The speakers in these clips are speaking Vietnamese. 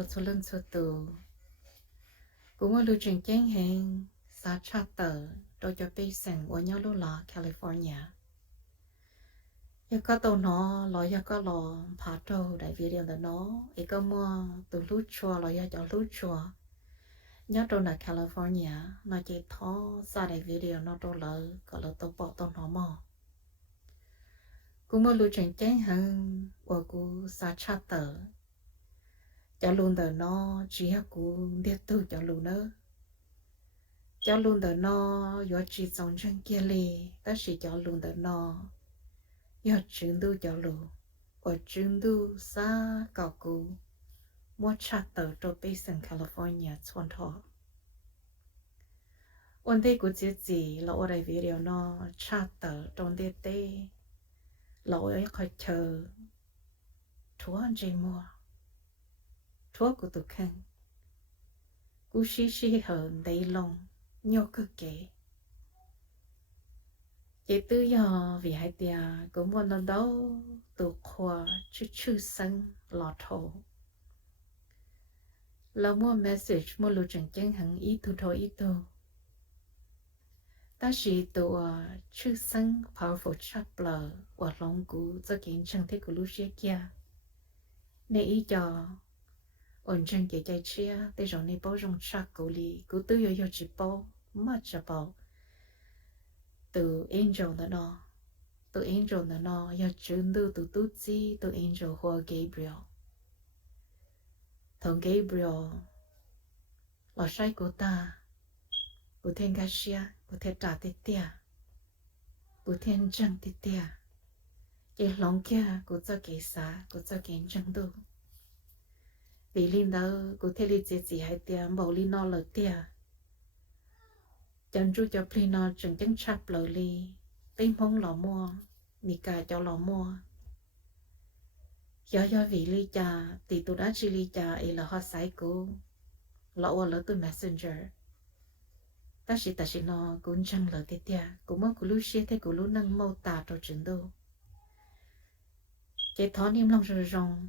đồ số lần số tù cũng ở lưu trình chén hàng xã charter đồ cho bây sẵn ở nhau lưu lọ California giờ có tàu nó lo giờ có lo phá trâu đại video là nó ấy có mua từ lúa chua lo giờ cho lúa chua nhớ đồ là California nó chỉ thó ra đại video nó đồ lỡ có lỡ tàu bỏ tàu nó mò cũng ở lưu trình chén hàng của cô xã charter cho luôn đời nó chỉ của biết tu cho luôn nữa cho luôn đời nó do chỉ sống chân kia li ta chỉ cho luôn đời nó do chứng tu cho luôn ở chứng tu xa cao cụ mua chặt tờ cho Basin California xuân thọ vấn đề của chị gì là ở đây video nó chặt tờ trong địa tê là ở khỏi chờ thua anh chị mua thua của tụi khăn cú xí hơn đầy lòng nhớ cơ kế chị tư giờ vì hai tia cũng muốn lần đó tụ khoa chú sân lọt thổ là mua message mua lưu trình chân hẳn ý tu thôi ý tu ta chỉ tụ chú sân powerful chapter và lòng cú cho kiến chân thế của lưu xe kia nên ý cho ổn chân cái chạy chia để rồi nên bao rong chắc của li cú tư yo chỉ bao mất cho bao từ angel đó từ angel nó ya chuyên đưa từ tu chi từ angel hoa Gabriel thằng Gabriel là sai của ta của thiên Garcia của thiên trả tít tia của thiên chân tít tia cái lòng kia của cho cái xã của cho cái chân tu vì linh đó của thiên lý gì hay tia bảo linh nó lỡ tia chân chú cho Plino chừng chân chắp lỡ li tên mong lò mua mì cà cho lò mua do vì li cha thì tôi đã chỉ li cha ấy là họ sai cô lọ lỡ tôi messenger ta chỉ nó cũng chẳng lỡ thế tia cũng mất của lúc xe thế của lúc nâng mâu tả cho chuyện đâu cái thó niệm lòng rồi rong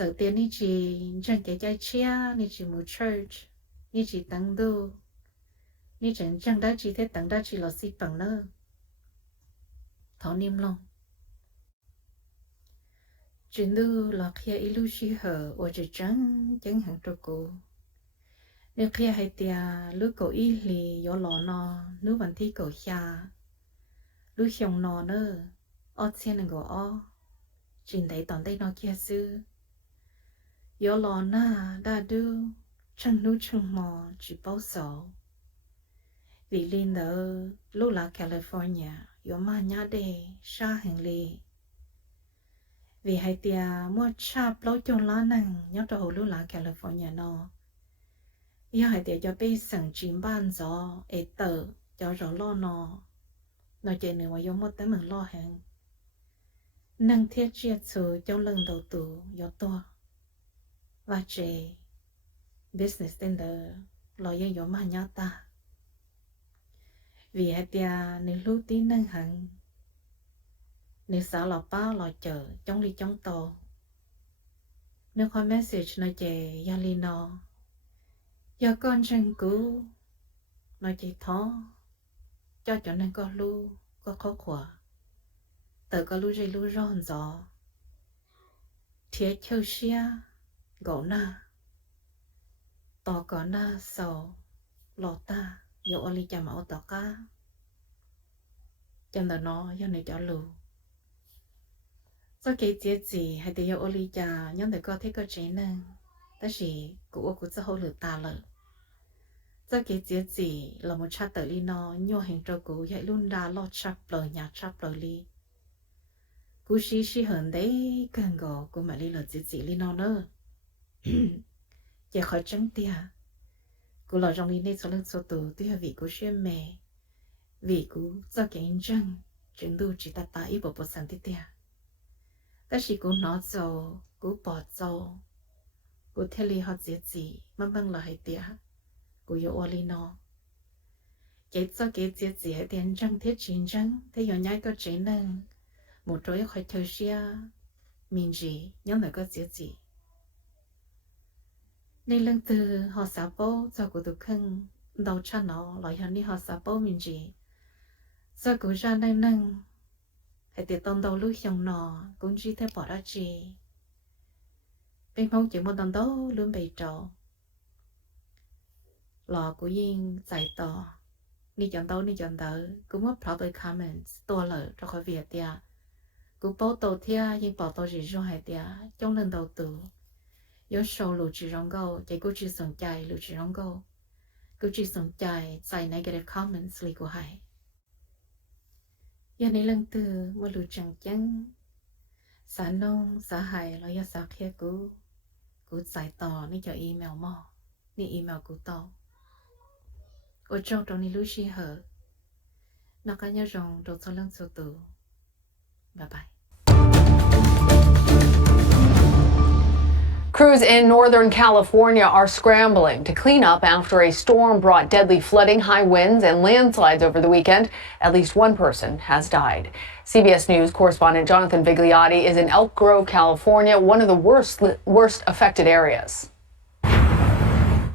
giờ tiền đi chỉ chẳng cái trái chia đi chỉ một church đi chỉ tăng đô đi chẳng đã chỉ thế tăng đã chỉ là xí bằng nữa thọ niệm lòng chuyện đô là khi ilu xí hở ở chỉ chẳng hàng trâu cổ nếu khi hay tia lúc cổ y lì gió lò nó lúc vẫn thi cổ xa lúc xong nó nữa ở trên là gõ chuyện đấy toàn đây nó kia xưa gió lò na đã đưa chân núi chân mò chỉ bao sầu vì linh đó lúc là California gió mà nhá đề xa hàng lì vì hai tia mua chạp lâu chôn lá năng nhớ đầu lúc là California nó giờ hai tia cho bây sẵn chìm ban gió ế tờ cho rõ lo nó chạy nữa mà giống một tới mình lo hàng năng thiết chia sẻ trong lần đầu tù gió to và chế business in the lo yên giống mà nhá ta vì hai tia nếu lưu tín năng hẳn nếu sao là ba lo chờ trong ly trong tàu nếu có message nó chế ya li nó ya con chân cú nó chỉ thó cho nên có lưu có khó khỏa tự có lưu dây lưu ròn gió thiết châu xia gỗ na tỏ có na sầu lọ ta dẫu ở ly chả máu tỏ cá chân đó nó do này cho lưu do cái chế gì hay thì dẫu ở ly chả nhóm để có thể có chế năng ta chỉ của sẽ hỗ lực ta lợi do cái chế gì là một cha tự ly nó nhô hình trâu cũ dạy luôn ra lo chắp lời nhà chắp lời ly cú xí hơn đấy cần gò của mà ly là chế gì ly nó nữa giờ khỏi trắng tia cú là trong ly này số lần số tù tuy là vị cú xuyên mẹ vị cú do cái chân chuyện đu chỉ ta ít bộ sản tia ta chỉ cú nói dầu cú bỏ dầu cú theo ly họ chế gì mà bằng là hay tia cú yêu ô ly nó cái do cái chế gì hay tiền chân thiết chiến chân thế giờ nhai có chế năng một chỗ khỏi thơ xia mình gì nhóm này có chế gì nên lần từ họ xã bố cho của tụi khăn đầu cha nó lại hắn đi họ xã bố mình gì do của ra đây nâng hãy tiệt tông đầu lúc xong nọ cũng chỉ thấy bỏ ra gì bên không chỉ một tông đấu luôn bày trò lò của yên giải tỏ ni chọn tớ cũng mất proper comments tua lỡ cho khỏi việc tia cũng bảo tổ thia nhưng bảo tổ chỉ cho hai tia trong lần đầu tử yếu sâu lũ chỉ rong câu chỉ cũng chỉ sòng chạy lũ chỉ rong câu cũng chỉ sòng chạy giải negative comments li của hai giờ này lần từ một lũ chẳng chăng xã nông xã hải là do xã kia cũng giải tỏ ni cho email mò ni email của tao ở trong đó ni lũ chỉ hở nó cá nhau rong đồ sau lần số tử bye bye. Crews in Northern California are scrambling to clean up after a storm brought deadly flooding, high winds, and landslides over the weekend. At least one person has died. CBS News correspondent Jonathan Vigliotti is in Elk Grove, California, one of the worst affected areas.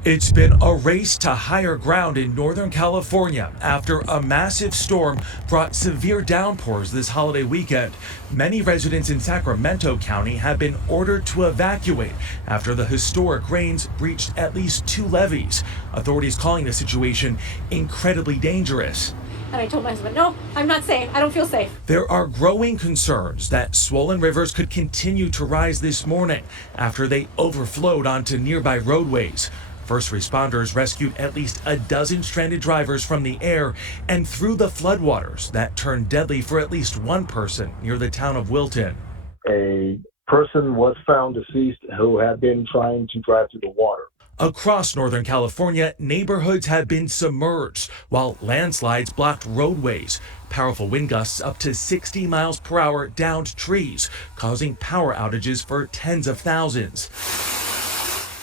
It's been a race to higher ground in Northern California after a massive storm brought severe downpours this holiday weekend. Many residents in Sacramento County have been ordered to evacuate after the historic rains breached at least 2 levees. Authorities calling the situation incredibly dangerous. And I told my husband, no, I'm not safe. I don't feel safe. There are growing concerns that swollen rivers could continue to rise this morning after they overflowed onto nearby roadways. First responders rescued at least a dozen stranded drivers from the air and through the floodwaters that turned deadly for at least one person near the town of Wilton. A person was found deceased who had been trying to drive through the water. Across Northern California, neighborhoods have been submerged while landslides blocked roadways. Powerful wind gusts up to 60 miles per hour downed trees, causing power outages for tens of thousands.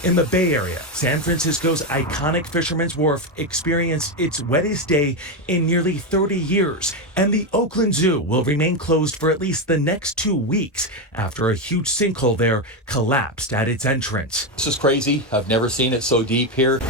In the Bay Area, San Francisco's iconic Fisherman's Wharf experienced its wettest day in nearly 30 years, and the Oakland Zoo will remain closed for at least the next 2 weeks after a huge sinkhole there collapsed at its entrance. This is crazy. I've never seen it so deep here.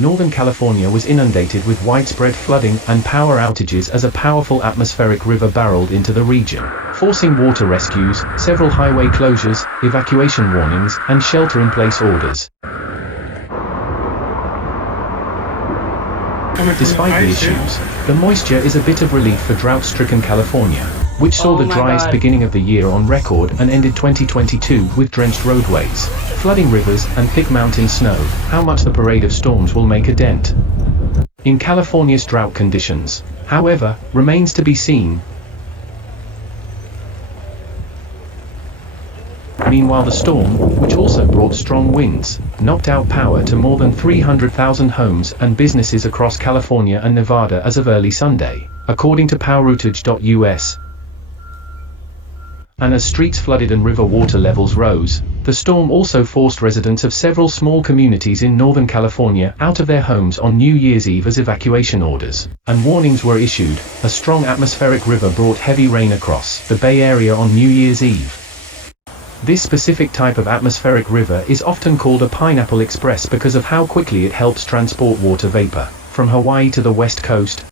Northern California was inundated with widespread flooding and power outages as a powerful atmospheric river barreled into the region, forcing water rescues, several highway closures, evacuation warnings, and shelter-in-place orders. Despite the issues, the moisture is a bit of relief for drought-stricken California, which saw the driest beginning of the year on record and ended 2022 with drenched roadways, flooding rivers, and thick mountain snow. How much the parade of storms will make a dent in California's drought conditions, however, remains to be seen. Meanwhile, the storm, which also brought strong winds, knocked out power to more than 300,000 homes and businesses across California and Nevada as of early Sunday, according to poweroutage.us. And as streets flooded and river water levels rose, the storm also forced residents of several small communities in Northern California out of their homes on New Year's Eve as evacuation orders and warnings were issued. A strong atmospheric river brought heavy rain across the Bay Area on New Year's Eve. This specific type of atmospheric river is often called a pineapple express because of how quickly it helps transport water vapor from Hawaii to the west coast,